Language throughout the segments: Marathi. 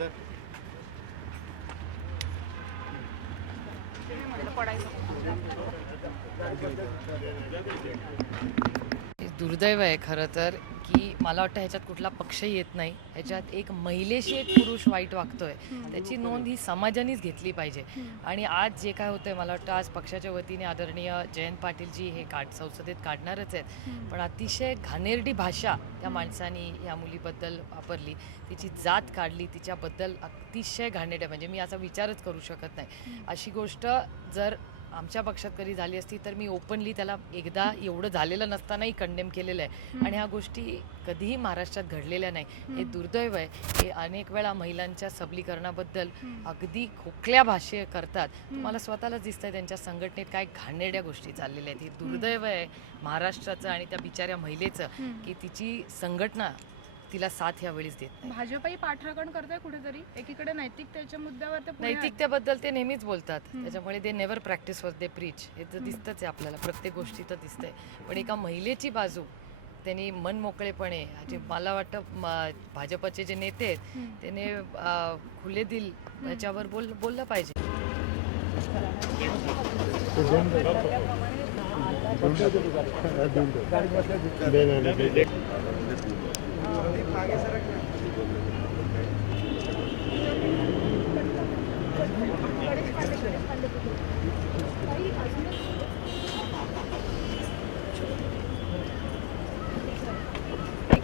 usted. Tiene por. दुर्दैव आहे खरं तर की मला वाटतं ह्याच्यात कुठला पक्ष येत नाही. ह्याच्यात एक महिलेशी एक पुरुष वाईट वागतोय. त्याची नोंद ही समाजानेच घेतली पाहिजे. आणि आज जे काय होतंय मला वाटतं आज पक्षाच्या वतीने आदरणीय जयंत पाटीलजी हे काढ संसदेत काढणारच आहेत. पण अतिशय घाणेरडी भाषा त्या माणसानी या मुलीबद्दल वापरली. तिची जात काढली तिच्याबद्दल अतिशय घाणेरड्या म्हणजे मी असा विचारच करू शकत नाही. अशी गोष्ट जर आमच्या पक्षात कधी झाली असती तर मी ओपनली त्याला एकदा एवढं झालेलं नसतानाही कंडेम केलेलं आहे. आणि ह्या गोष्टी कधीही महाराष्ट्रात घडलेल्या नाही. हे दुर्दैव आहे. हे अनेक वेळा महिलांच्या सबलीकरणाबद्दल अगदी खोकल्या भाषे करतात. तुम्हाला स्वतःलाच दिसतंय त्यांच्या संघटनेत काय घाणेरड्या गोष्टी चाललेल्या आहेत. हे दुर्दैव आहे महाराष्ट्राचं आणि त्या बिचाऱ्या महिलेचं की तिची संघटना तिला साथ यावेळीच देत नाही. भाजपही पाठराखण करताय कुठेतरी? एकीकडे नैतिकतेच्या मुद्द्यावर ते पुढे आहेत. नैतिकतेबद्दल ते नेहमीच बोलतात. त्याच्यामुळे ते नेवर प्रॅक्टिस वर दे प्रीच हे तर दिसतंच आहे आपल्याला. प्रत्येक गोष्टी तर दिसतंय. पण एका महिलेची बाजू त्यांनी मन मोकळेपणे जे मला वाटतं म- भाजपचे जे नेते आहेत त्याने अं, खुले दिल याच्यावर बोल बोललं पाहिजे.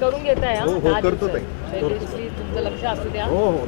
करून घेत आहे हो, हो, करतो ताई. तुमचं लक्ष असू द्या. हो हो.